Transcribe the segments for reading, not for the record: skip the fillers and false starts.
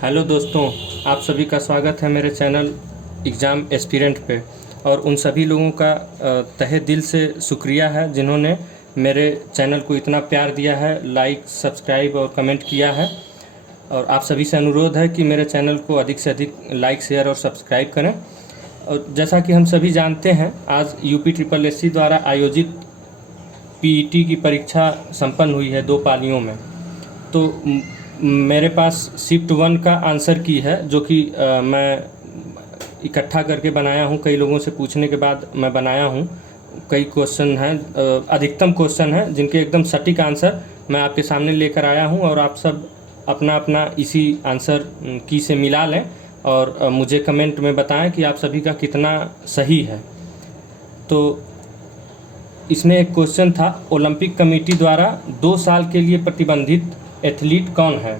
Hello दोस्तों, आप सभी का स्वागत है मेरे चैनल एग्ज़ाम एस्पिरेंट पे। और उन सभी लोगों का तहे दिल से शुक्रिया है जिन्होंने मेरे चैनल को इतना प्यार दिया है, लाइक, सब्सक्राइब और कमेंट किया है। और आप सभी से अनुरोध है कि मेरे चैनल को अधिक से अधिक लाइक, शेयर और सब्सक्राइब करें। और जैसा कि हम सभी जानते हैं, आज यूपी ट्रिपल एससी द्वारा आयोजित पीईटी की परीक्षा संपन्न हुई है 2 पालियों में। तो मेरे पास शिफ्ट 1 का आंसर की है, जो कि मैं इकट्ठा करके बनाया हूँ। कई लोगों से पूछने के बाद मैं बनाया हूँ। कई क्वेश्चन हैं, अधिकतम क्वेश्चन हैं जिनके एकदम सटीक आंसर मैं आपके सामने लेकर आया हूँ। और आप सब अपना अपना इसी आंसर की से मिला लें और मुझे कमेंट में बताएं कि आप सभी का कितना सही है। तो इसमें एक क्वेश्चन था, ओलंपिक कमेटी द्वारा 2 साल के लिए प्रतिबंधित एथलीट कौन है।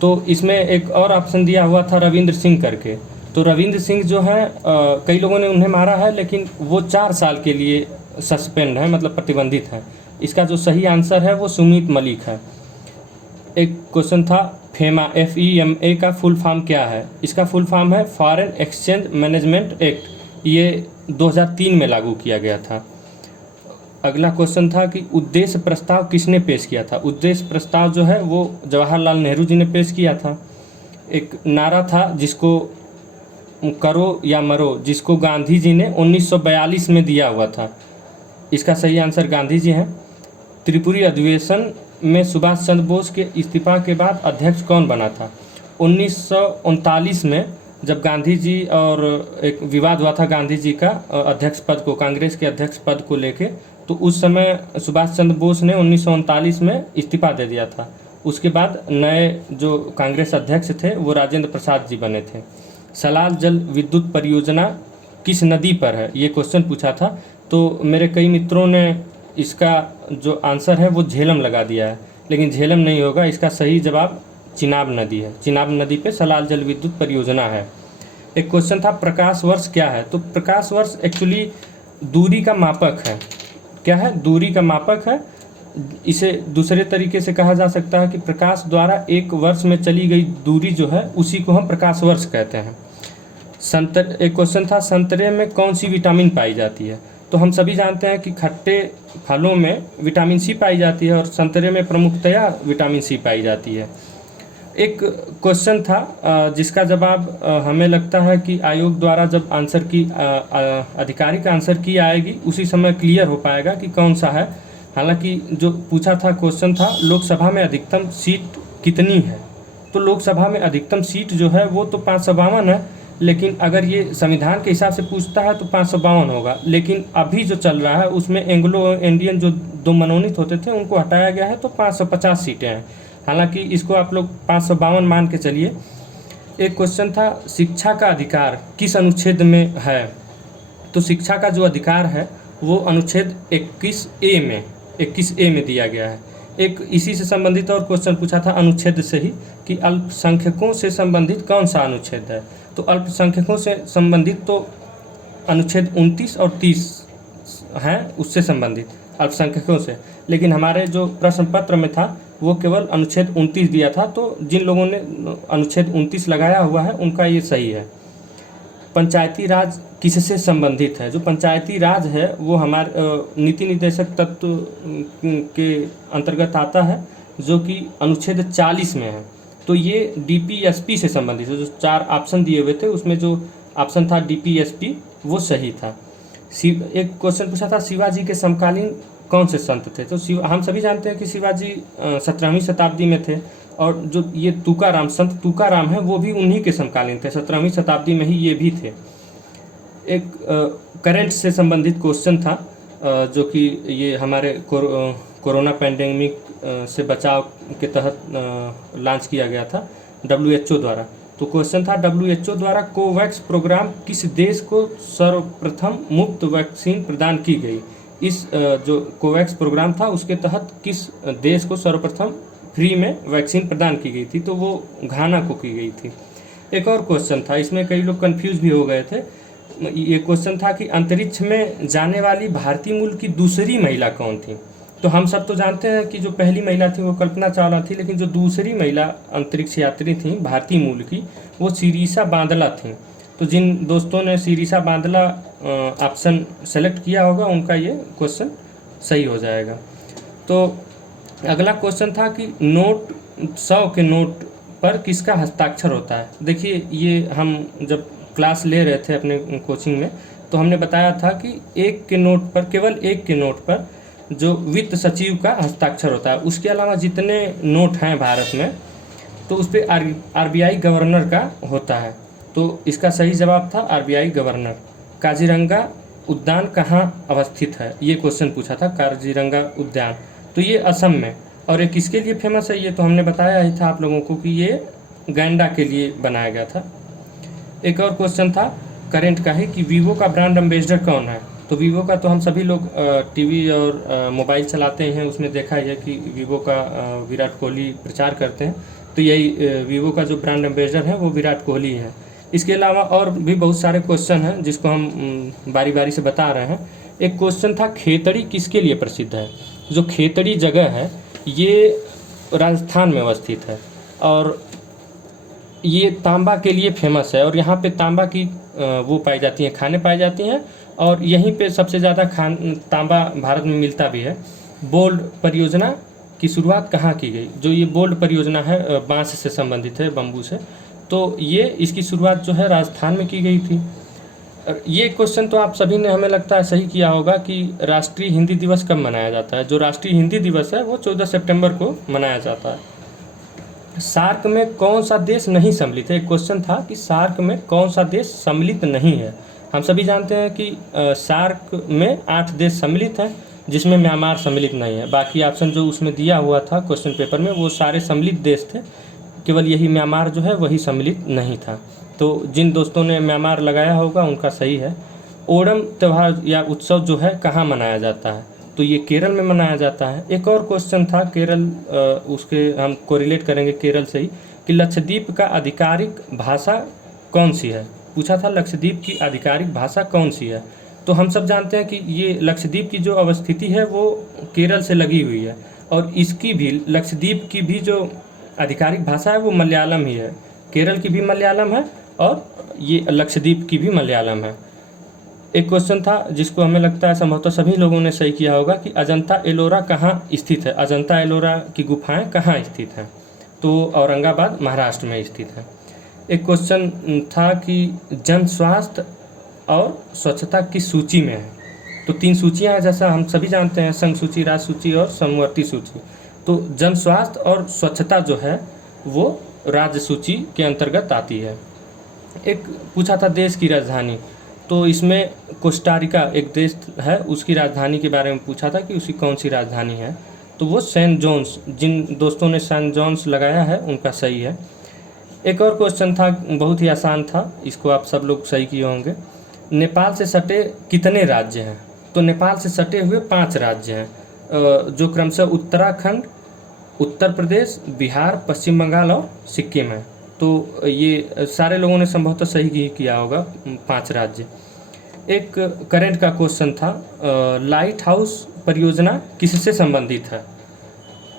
तो इसमें एक और ऑप्शन दिया हुआ था रविंद्र सिंह करके। तो रविंद्र सिंह जो है, कई लोगों ने उन्हें मारा है, लेकिन वो 4 साल के लिए सस्पेंड है, मतलब प्रतिबंधित है। इसका जो सही आंसर है वो सुमित मलिक है। एक क्वेश्चन था, फेमा FEMA का फुल फॉर्म क्या है। इसका फुल फॉर्म है फॉरेन एक्सचेंज मैनेजमेंट एक्ट। ये 2003 में लागू किया गया था। अगला क्वेश्चन था कि उद्देश्य प्रस्ताव किसने पेश किया था। उद्देश्य प्रस्ताव जो है वो जवाहरलाल नेहरू जी ने पेश किया था। एक नारा था जिसको करो या मरो, जिसको गांधी जी ने 1942 में दिया हुआ था। इसका सही आंसर गांधी जी हैं। त्रिपुरी अधिवेशन में सुभाष चंद्र बोस के इस्तीफा के बाद अध्यक्ष कौन बना था। 1939 में जब गांधी जी और एक विवाद हुआ था गांधी जी का अध्यक्ष पद को, कांग्रेस के अध्यक्ष पद को लेके, तो उस समय सुभाष चंद्र बोस ने 1939 में इस्तीफा दे दिया था। उसके बाद नए जो कांग्रेस अध्यक्ष थे वो राजेंद्र प्रसाद जी बने थे। सलाल जल विद्युत परियोजना किस नदी पर है, ये क्वेश्चन पूछा था। तो मेरे कई मित्रों ने इसका जो आंसर है वो झेलम लगा दिया है, लेकिन झेलम नहीं होगा। इसका सही जवाब चिनाब नदी है। चिनाब नदी पे सलाल जल विद्युत परियोजना है। एक क्वेश्चन था, प्रकाश वर्ष क्या है। तो प्रकाश वर्ष एक्चुअली दूरी का मापक है। क्या है? दूरी का मापक है। इसे दूसरे तरीके से कहा जा सकता है कि प्रकाश द्वारा एक वर्ष में चली गई दूरी जो है उसी को हम प्रकाश वर्ष कहते हैं। एक क्वेश्चन था, संतरे में कौन सी विटामिन पाई जाती है। तो हम सभी जानते हैं कि खट्टे फलों में विटामिन सी पाई जाती है और संतरे में प्रमुखतया विटामिन सी पाई जाती है। एक क्वेश्चन था जिसका जवाब हमें लगता है कि आयोग द्वारा जब आंसर की आधिकारिक आंसर की आएगी उसी समय क्लियर हो पाएगा कि कौन सा है। हालांकि जो पूछा था क्वेश्चन था, लोकसभा में अधिकतम सीट कितनी है। तो लोकसभा में अधिकतम सीट जो है वो तो 552 है, लेकिन अगर ये संविधान के हिसाब से पूछता है तो 552 होगा। लेकिन अभी जो चल रहा है उसमें एंग्लो इंडियन जो 2 मनोनीत होते थे उनको हटाया गया है, तो 550 सीटें हैं। हालांकि इसको आप लोग 552 मान के चलिए। एक क्वेश्चन था, शिक्षा का अधिकार किस अनुच्छेद में है। तो शिक्षा का जो अधिकार है वो अनुच्छेद 21A में दिया गया है। एक इसी से संबंधित और क्वेश्चन पूछा था अनुच्छेद से ही, कि अल्पसंख्यकों से संबंधित कौन सा अनुच्छेद है। तो अल्पसंख्यकों से संबंधित तो अनुच्छेद 29 और 30 हैं, उससे संबंधित अल्पसंख्यकों से। लेकिन हमारे जो प्रश्न पत्र में था वो केवल अनुच्छेद 29 दिया था। तो जिन लोगों ने अनुच्छेद 29 लगाया हुआ है उनका ये सही है। पंचायती राज किससे संबंधित है। जो पंचायती राज है वो हमारे नीति निर्देशक तत्व के अंतर्गत आता है, जो कि अनुच्छेद 40 में है। तो ये DPSP से संबंधित है। जो 4 ऑप्शन दिए हुए थे उसमें जो ऑप्शन था DPSP वो सही था। एक क्वेश्चन पूछा था, शिवाजी के समकालीन कौन से संत थे। तो हम सभी जानते हैं कि शिवाजी 17वीं शताब्दी में थे, और जो ये तुकाराम, संत तुकाराम है, वो भी उन्हीं के समकालीन थे। 17वीं शताब्दी में ही ये भी थे। एक करंट से संबंधित क्वेश्चन था, जो कि ये हमारे कोरोना पैंडेमिक से बचाव के तहत लॉन्च किया गया था WHO द्वारा। तो क्वेश्चन था, WHO द्वारा कोवैक्स प्रोग्राम किस देश को सर्वप्रथम मुफ्त वैक्सीन प्रदान की गई। इस जो कोवैक्स प्रोग्राम था उसके तहत किस देश को सर्वप्रथम फ्री में वैक्सीन प्रदान की गई थी। तो वो घाना को की गई थी। एक और क्वेश्चन था, इसमें कई लोग कंफ्यूज भी हो गए थे। ये क्वेश्चन था कि अंतरिक्ष में जाने वाली भारतीय मूल की दूसरी महिला कौन थी। तो हम सब तो जानते हैं कि जो पहली महिला थी वो कल्पना चावला थी, लेकिन जो दूसरी महिला अंतरिक्ष यात्री थी भारतीय मूल की, वो शिरीषा बांदला थी। तो जिन दोस्तों ने शिरीषा बांदला ऑप्शन सेलेक्ट किया होगा उनका ये क्वेश्चन सही हो जाएगा। तो अगला क्वेश्चन था कि नोट 100 के नोट पर किसका हस्ताक्षर होता है। देखिए, ये हम जब क्लास ले रहे थे अपने कोचिंग में तो हमने बताया था कि एक के नोट पर, केवल एक के नोट पर जो वित्त सचिव का हस्ताक्षर होता है, उसके अलावा जितने नोट हैं भारत में तो उस पर आरबीआई गवर्नर का होता है। तो इसका सही जवाब था आरबीआई गवर्नर। काजीरंगा उद्यान कहाँ अवस्थित है, ये क्वेश्चन पूछा था। काजीरंगा उद्यान तो ये असम में, और ये किसके लिए फेमस है ये तो हमने बताया ही था आप लोगों को कि ये गैंडा के लिए बनाया गया था। एक और क्वेश्चन था करेंट का ही कि वीवो का ब्रांड एम्बेसडर कौन है। तो वीवो का तो हम सभी लोग टीवी और मोबाइल चलाते हैं, उसमें देखा है कि वीवो का विराट कोहली प्रचार करते हैं। तो यही वीवो का जो ब्रांड एम्बेसडर है वो विराट कोहली है। इसके अलावा और भी बहुत सारे क्वेश्चन हैं जिसको हम बारी बारी से बता रहे हैं। एक क्वेश्चन था खेतड़ी किसके लिए प्रसिद्ध है। जो खेतड़ी जगह है ये राजस्थान में अवस्थित है और ये तांबा के लिए फेमस है, और यहाँ पे तांबा की वो पाई जाती हैं, खाने पाई जाती हैं, और यहीं पे सबसे ज़्यादा तांबा भारत में मिलता भी है। बोल्ड परियोजना की शुरुआत कहाँ की गई। जो ये बोल्ड परियोजना है बांस से संबंधित है, बम्बू से, तो ये इसकी शुरुआत जो है राजस्थान में की गई थी। ये क्वेश्चन तो आप सभी ने हमें लगता है सही किया होगा कि राष्ट्रीय हिंदी दिवस कब मनाया जाता है। जो राष्ट्रीय हिंदी दिवस है वो 14 सितंबर को मनाया जाता है। सार्क में कौन सा देश नहीं सम्मिलित है। एक क्वेश्चन था कि सार्क में कौन सा देश सम्मिलित नहीं है। हम सभी जानते हैं कि सार्क में 8 देश सम्मिलित हैं जिसमें म्यांमार सम्मिलित नहीं है। बाकी ऑप्शन जो उसमें दिया हुआ था क्वेश्चन पेपर में वो सारे सम्मिलित देश थे, केवल यही म्यांमार जो है वही सम्मिलित नहीं था। तो जिन दोस्तों ने म्यांमार लगाया होगा उनका सही है। ओणम त्यौहार या उत्सव जो है कहाँ मनाया जाता है, तो ये केरल में मनाया जाता है। एक और क्वेश्चन था केरल, उसके हम कोरिलेट करेंगे केरल से ही, कि लक्षद्वीप का आधिकारिक भाषा कौन सी है। पूछा था लक्षद्वीप की आधिकारिक भाषा कौन सी है। तो हम सब जानते हैं कि ये लक्षद्वीप की जो अवस्थिति है वो केरल से लगी हुई है, और इसकी भी, लक्षद्वीप की भी जो आधिकारिक भाषा है वो मलयालम ही है। केरल की भी मलयालम है और ये लक्षद्वीप की भी मलयालम है। एक क्वेश्चन था जिसको हमें लगता है संभवतः सभी लोगों ने सही किया होगा कि अजंता एलोरा कहाँ स्थित है। अजंता एलोरा की गुफाएं कहाँ स्थित हैं, तो औरंगाबाद महाराष्ट्र में स्थित है। एक क्वेश्चन था कि जन स्वास्थ्य और स्वच्छता किस सूची में है। तो 3 सूचियाँ हैं जैसा हम सभी जानते हैं, संघ सूची, राज्य सूची और समवर्ती सूची। तो जन स्वास्थ्य और स्वच्छता जो है वो राज्य सूची के अंतर्गत आती है। एक पूछा था देश की राजधानी, तो इसमें कोस्टारिका एक देश है, उसकी राजधानी के बारे में पूछा था कि उसकी कौन सी राजधानी है, तो वो सेंट जॉन्स। जिन दोस्तों ने सेंट जॉन्स लगाया है उनका सही है। एक और क्वेश्चन था, बहुत ही आसान था, इसको आप सब लोग सही किए होंगे। नेपाल से सटे कितने राज्य हैं। तो नेपाल से सटे हुए 5 राज्य हैं जो क्रमशः उत्तराखंड, उत्तर प्रदेश, बिहार, पश्चिम बंगाल और सिक्किम है। तो ये सारे लोगों ने संभवतः सही किया होगा, 5 राज्य। एक करंट का क्वेश्चन था, लाइट हाउस परियोजना किससे संबंधित है।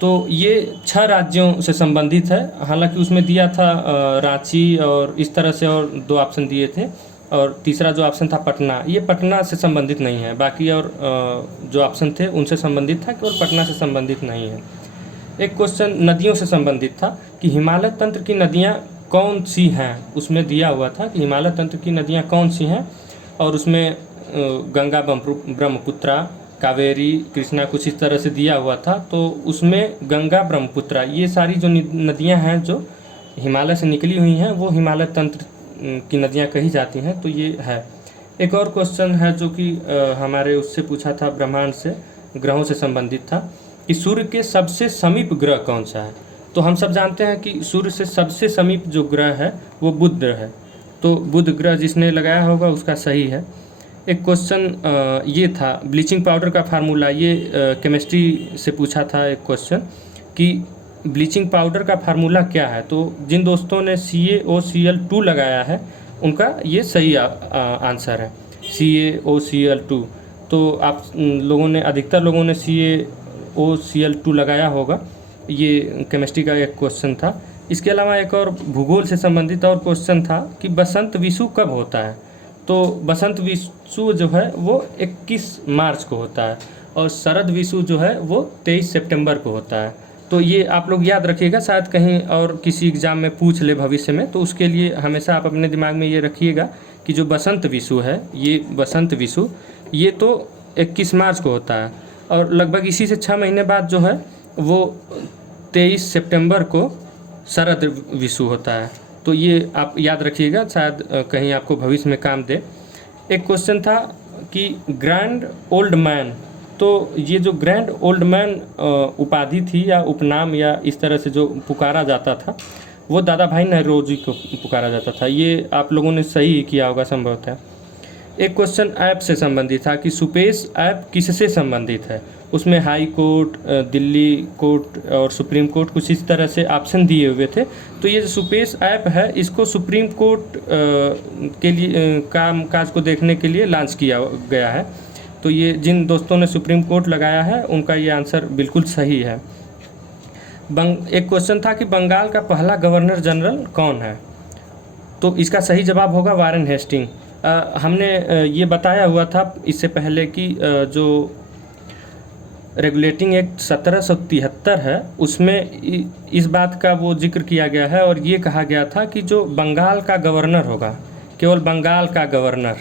तो ये 6 राज्यों से संबंधित है। हालांकि उसमें दिया था रांची और इस तरह से, और 2 ऑप्शन दिए थे, और तीसरा जो ऑप्शन था पटना, ये पटना से संबंधित नहीं है। बाकी और जो ऑप्शन थे उनसे संबंधित था, केवल पटना से संबंधित नहीं है। एक क्वेश्चन नदियों से संबंधित था कि हिमालय तंत्र की नदियाँ कौन सी हैं। उसमें दिया हुआ था कि हिमालय तंत्र की नदियाँ कौन सी हैं, और उसमें गंगा, ब्रह्मपुत्रा, कावेरी, कृष्णा, कुछ इस तरह से दिया हुआ था। तो उसमें गंगा, ब्रह्मपुत्रा, ये सारी जो नदियाँ हैं जो हिमालय से निकली हुई हैं वो हिमालय तंत्र की नदियाँ कही जाती हैं। तो ये है। एक और क्वेश्चन है जो कि हमारे उससे पूछा था, ब्रह्मांड से, ग्रहों से संबंधित था, कि सूर्य के सबसे समीप ग्रह कौन सा है। तो हम सब जानते हैं कि सूर्य से सबसे समीप जो ग्रह है वो बुध ग्रह है। तो बुध ग्रह जिसने लगाया होगा उसका सही है। एक क्वेश्चन ये था ब्लीचिंग पाउडर का फार्मूला, ये केमिस्ट्री से पूछा था एक क्वेश्चन कि ब्लीचिंग पाउडर का फार्मूला क्या है। तो जिन दोस्तों ने CaOCl2 लगाया है उनका ये सही आंसर है, CaOCl2। तो आप लोगों ने, अधिकतर लोगों ने NaCl2 लगाया होगा। ये केमिस्ट्री का एक क्वेश्चन था। इसके अलावा एक और भूगोल से संबंधित और क्वेश्चन था कि बसंत विषु कब होता है। तो बसंत विषु जो है वो 21 मार्च को होता है और शरद विषु जो है वो 23 सितंबर को होता है। तो ये आप लोग याद रखिएगा, शायद कहीं और किसी एग्ज़ाम में पूछ ले भविष्य में, तो उसके लिए हमेशा आप अपने दिमाग में ये रखिएगा कि जो बसंत विषु है, ये बसंत विषु ये तो 21 मार्च को होता है और लगभग इसी से 6 महीने बाद जो है वो 23 सितंबर को शरद विषु होता है। तो ये आप याद रखिएगा, शायद कहीं आपको भविष्य में काम दे। एक क्वेश्चन था कि ग्रैंड ओल्ड मैन, तो ये जो ग्रैंड ओल्ड मैन उपाधि थी या उपनाम या इस तरह से जो पुकारा जाता था वो दादा भाई नौरोजी को पुकारा जाता था। ये आप लोगों ने सही किया होगा संभवतः। एक क्वेश्चन ऐप से संबंधित था कि सुपेश ऐप किससे संबंधित है। उसमें हाई कोर्ट, दिल्ली कोर्ट और सुप्रीम कोर्ट कुछ इस तरह से ऑप्शन दिए हुए थे। तो ये जो सुपेश ऐप है इसको सुप्रीम कोर्ट के लिए काम काज को देखने के लिए लॉन्च किया गया है। तो ये जिन दोस्तों ने सुप्रीम कोर्ट लगाया है उनका ये आंसर बिल्कुल सही है। एक क्वेश्चन था कि बंगाल का पहला गवर्नर जनरल कौन है। तो इसका सही जवाब होगा वारेन हेस्टिंग। हमने ये बताया हुआ था इससे पहले कि जो रेगुलेटिंग एक्ट 1773 है उसमें इस बात का वो जिक्र किया गया है और ये कहा गया था कि जो बंगाल का गवर्नर होगा, केवल बंगाल का गवर्नर,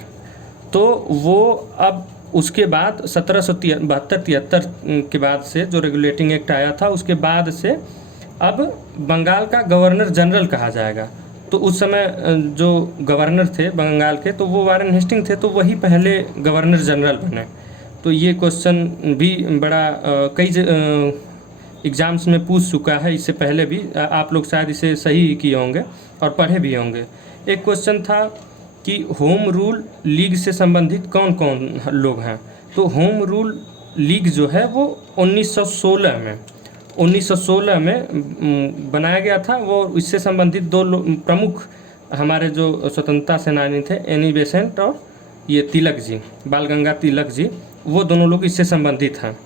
तो वो अब उसके बाद 1772-73 के बाद से जो रेगुलेटिंग एक्ट आया था उसके बाद से अब बंगाल का गवर्नर जनरल कहा जाएगा। तो उस समय जो गवर्नर थे बंगाल के तो वो वारेन हेस्टिंग थे, तो वही पहले गवर्नर जनरल बने। तो ये क्वेश्चन भी बड़ा कई एग्ज़ाम्स में पूछ चुका है इससे पहले भी, आप लोग शायद इसे सही किए होंगे और पढ़े भी होंगे। एक क्वेश्चन था कि होम रूल लीग से संबंधित कौन कौन लोग हैं। तो होम रूल लीग जो है वो 1916 में बनाया गया था। वो इससे संबंधित दो प्रमुख हमारे जो स्वतंत्रता सेनानी थे, एनी बेसेंट और ये तिलक जी, बाल गंगाधर तिलक जी, वो दोनों लोग इससे संबंधित हैं।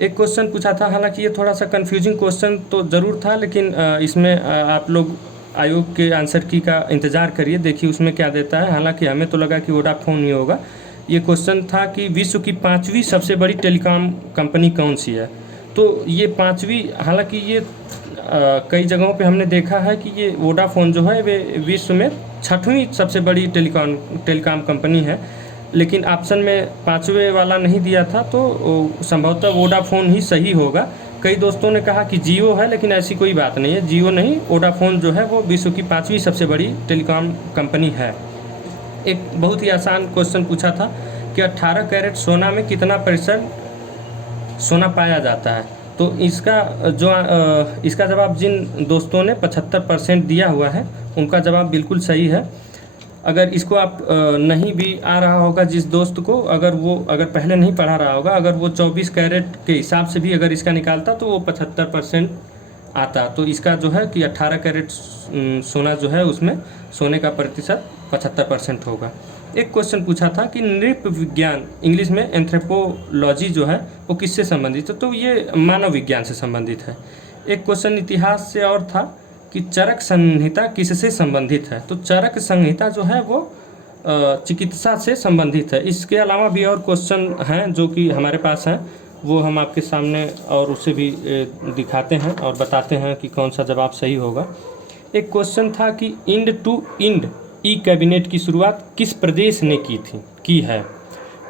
एक क्वेश्चन पूछा था, हालांकि ये थोड़ा सा कंफ्यूजिंग क्वेश्चन तो ज़रूर था, लेकिन इसमें आप लोग आयोग के आंसर की का इंतज़ार करिए, देखिए उसमें क्या देता है। हालांकि हमें तो लगा कि वोडाफोन ही होगा। ये क्वेश्चन था कि विश्व की 5वीं सबसे बड़ी टेलीकॉम कंपनी कौन सी है। तो ये 5वीं, हालांकि ये कई जगहों पे हमने देखा है कि ये वोडाफोन जो है वे विश्व में 6वीं सबसे बड़ी टेलीकॉम कंपनी है, लेकिन ऑप्शन में 5वें वाला नहीं दिया था, तो संभवतः वोडाफोन ही सही होगा। कई दोस्तों ने कहा कि जियो है, लेकिन ऐसी कोई बात नहीं है, जियो नहीं, वोडाफोन जो है वो विश्व की 5वीं सबसे बड़ी टेलीकॉम कंपनी है। एक बहुत ही आसान क्वेश्चन पूछा था कि 18 कैरेट सोना में कितना % सोना पाया जाता है। तो इसका जवाब जिन दोस्तों ने 75% दिया हुआ है उनका जवाब बिल्कुल सही है। अगर इसको आप नहीं भी आ रहा होगा जिस दोस्त को, अगर पहले नहीं पढ़ा रहा होगा, अगर वो 24 कैरेट के हिसाब से भी अगर इसका निकालता तो वो 75% आता। तो इसका जो है कि 18 कैरेट सोना जो है उसमें सोने का प्रतिशत 75% होगा। एक क्वेश्चन पूछा था कि नृप विज्ञान, इंग्लिश में एंथ्रोपोलॉजी जो है वो किससे संबंधित है। तो ये मानव विज्ञान से संबंधित है। एक क्वेश्चन इतिहास से और था कि चरक संहिता किससे संबंधित है। तो चरक संहिता जो है वो चिकित्सा से संबंधित है। इसके अलावा भी और क्वेश्चन हैं जो कि हमारे पास हैं, वो हम आपके सामने और उसे भी दिखाते हैं और बताते हैं कि कौन सा जवाब सही होगा। एक क्वेश्चन था कि end to end e cabinet की शुरुआत किस प्रदेश ने की है।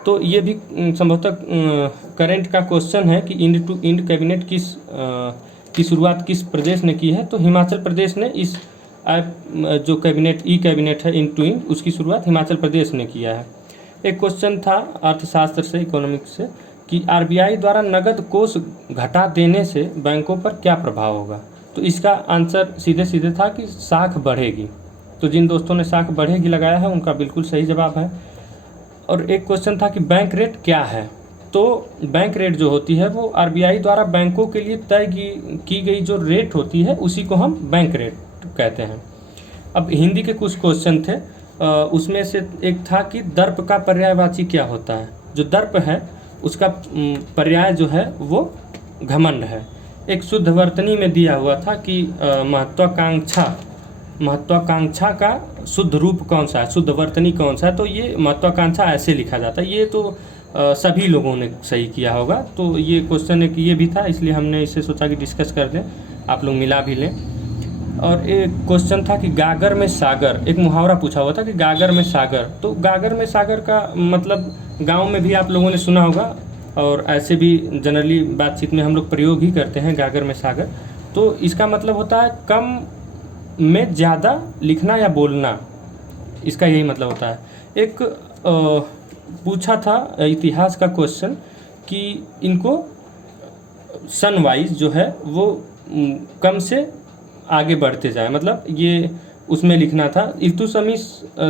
तो ये भी संभवतः करंट का क्वेश्चन है कि इंड टू इंड कैबिनेट की शुरुआत किस प्रदेश ने की है। तो हिमाचल प्रदेश ने इस जो कैबिनेट ई कैबिनेट है इंड टू इंड, उसकी शुरुआत हिमाचल प्रदेश ने किया है। एक क्वेश्चन था अर्थशास्त्र से, इकोनॉमिक्स से, कि आरबीआई द्वारा नगद कोष घटा देने से बैंकों पर क्या प्रभाव होगा। तो इसका आंसर सीधे था कि साख बढ़ेगी। तो जिन दोस्तों ने साख बढ़ेगी लगाया है उनका बिल्कुल सही जवाब है। और एक क्वेश्चन था कि बैंक रेट क्या है। तो बैंक रेट जो होती है वो आरबीआई द्वारा बैंकों के लिए तय की गई जो रेट होती है उसी को हम बैंक रेट कहते हैं। अब हिंदी के कुछ क्वेश्चन थे, उसमें से एक था कि दर्प का पर्यायवाची क्या होता है। जो दर्प है उसका पर्याय जो है वो घमंड है। एक शुद्ध वर्तनी में दिया हुआ था कि महत्वाकांक्षा का शुद्ध रूप कौन सा है, शुद्ध वर्तनी कौन सा है, तो ये महत्वाकांक्षा ऐसे लिखा जाता है। ये तो सभी लोगों ने सही किया होगा। तो ये क्वेश्चन एक ये भी था, इसलिए हमने इसे सोचा कि डिस्कस कर दें, आप लोग मिला भी लें। और एक क्वेश्चन था कि गागर में सागर, एक मुहावरा पूछा हुआ था कि गागर में सागर। तो गागर में सागर का मतलब गांव में भी आप लोगों ने सुना होगा, और ऐसे भी जनरली बातचीत में हम लोग प्रयोग ही करते हैं गागर में सागर। तो इसका मतलब होता है कम में ज़्यादा लिखना या बोलना, इसका यही मतलब होता है। एक पूछा था इतिहास का क्वेश्चन कि इनको सन वाइज जो है वो कम से आगे बढ़ते जाए, मतलब ये उसमें लिखना था। इल्तुतमिश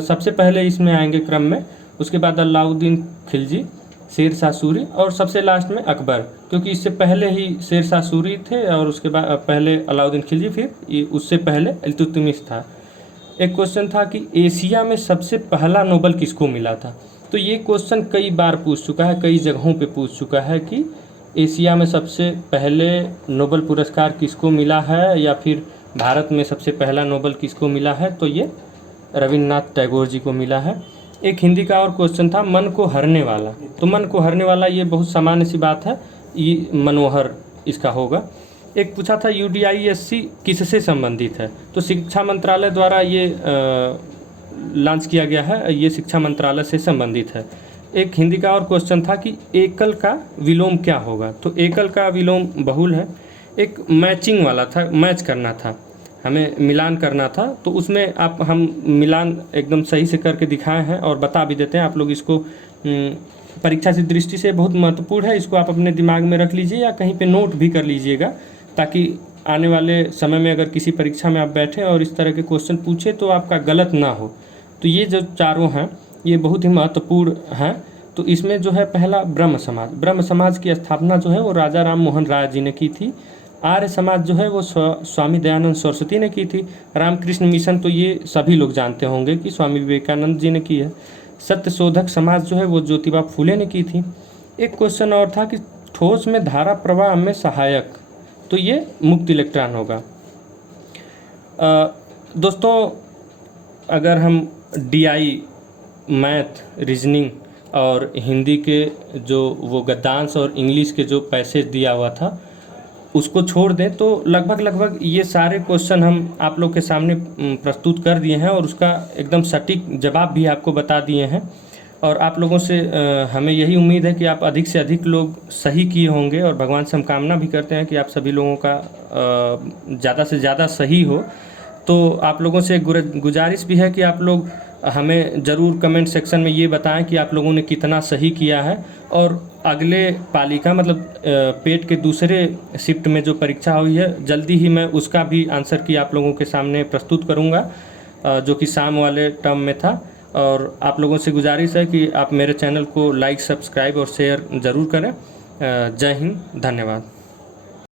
सबसे पहले इसमें आएंगे क्रम में, उसके बाद अलाउद्दीन खिलजी, शेरशाह सूरी और सबसे लास्ट में अकबर, क्योंकि इससे पहले ही शेरशाह सूरी थे और उसके बाद पहले अलाउद्दीन खिलजी, फिर उससे पहले इल्तुतमिश था। एक क्वेश्चन था कि एशिया में सबसे पहला नोबेल किसको मिला था। तो ये क्वेश्चन कई बार पूछ चुका है, कई जगहों पे पूछ चुका है कि एशिया में सबसे पहले नोबेल पुरस्कार किसको मिला है, या फिर भारत में सबसे पहला नोबेल किसको मिला है। तो ये रविन्द्रनाथ टैगोर जी को मिला है। एक हिंदी का और क्वेश्चन था मन को हरने वाला। तो मन को हरने वाला ये बहुत सामान्य सी बात है, ये मनोहर इसका होगा। एक पूछा था UDISC किससे संबंधित है। तो शिक्षा मंत्रालय द्वारा ये लॉन्च किया गया है, ये शिक्षा मंत्रालय से संबंधित है। एक हिंदी का और क्वेश्चन था कि एकल का विलोम क्या होगा। तो एकल का विलोम बहुल है। एक मैचिंग वाला था, मैच करना था, हमें मिलान करना था। तो उसमें हम मिलान एकदम सही से करके दिखाए हैं और बता भी देते हैं। आप लोग इसको परीक्षा की दृष्टि से बहुत महत्वपूर्ण है, इसको आप अपने दिमाग में रख लीजिए या कहीं पे नोट भी कर लीजिएगा, ताकि आने वाले समय में अगर किसी परीक्षा में आप बैठें और इस तरह के क्वेश्चन पूछे तो आपका गलत ना हो। तो ये जो चारों हैं ये बहुत ही महत्वपूर्ण हैं। तो इसमें जो है पहला ब्रह्म समाज की स्थापना जो है वो राजा राम मोहन राय जी ने की थी। आर्य समाज जो है वो स्वामी दयानंद सरस्वती ने की थी। रामकृष्ण मिशन तो ये सभी लोग जानते होंगे कि स्वामी विवेकानंद जी ने की है। सत्यशोधक समाज जो है वो ज्योतिबा फूले ने की थी। एक क्वेश्चन और था कि ठोस में धारा प्रवाह में सहायक, तो ये मुक्त इलेक्ट्रॉन होगा। दोस्तों अगर हम DI मैथ, रीजनिंग और हिंदी के जो वो गद्यांश और इंग्लिश के जो पैसेज दिया हुआ था उसको छोड़ दें तो लगभग ये सारे क्वेश्चन हम आप लोग के सामने प्रस्तुत कर दिए हैं और उसका एकदम सटीक जवाब भी आपको बता दिए हैं। और आप लोगों से हमें यही उम्मीद है कि आप अधिक से अधिक लोग सही किए होंगे, और भगवान से हम कामना भी करते हैं कि आप सभी लोगों का ज़्यादा से ज़्यादा सही हो। तो आप लोगों से गुजारिश भी है कि आप लोग हमें ज़रूर कमेंट सेक्शन में ये बताएं कि आप लोगों ने कितना सही किया है। और अगले पालिका मतलब पेट के दूसरे शिफ्ट में जो परीक्षा हुई है जल्दी ही मैं उसका भी आंसर की आप लोगों के सामने प्रस्तुत करूंगा, जो कि शाम वाले टर्म में था। और आप लोगों से गुजारिश है कि आप मेरे चैनल को लाइक, सब्सक्राइब और शेयर ज़रूर करें। जय हिंद, धन्यवाद।